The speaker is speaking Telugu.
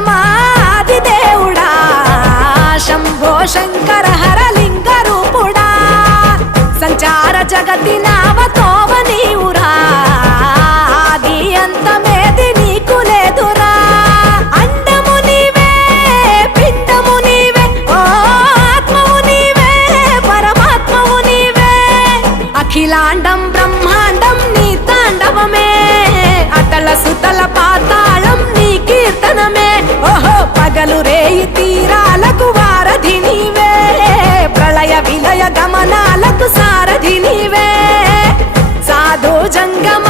పరమాది దేవుడా శంభో శంకర హరలింగ రూపుడా సంచార జగతి నావతోవ నీవురా ఆది అంతమేది నీకు లేదురా అండము నీవే పిండము నీవే ఓ ఆత్మవు నీవే పరమాత్మవు నీవే అఖిలాండం బ్రహ్మాండం నీ తాండవమే అతల సుతల పాతాళం నీ కీర్తనమే ఓహో పగలు రేయి తీరాలకు వారధి నీవే ప్రళయ విలయ గమనాలకు సారథి నీవే సాధు జంగమ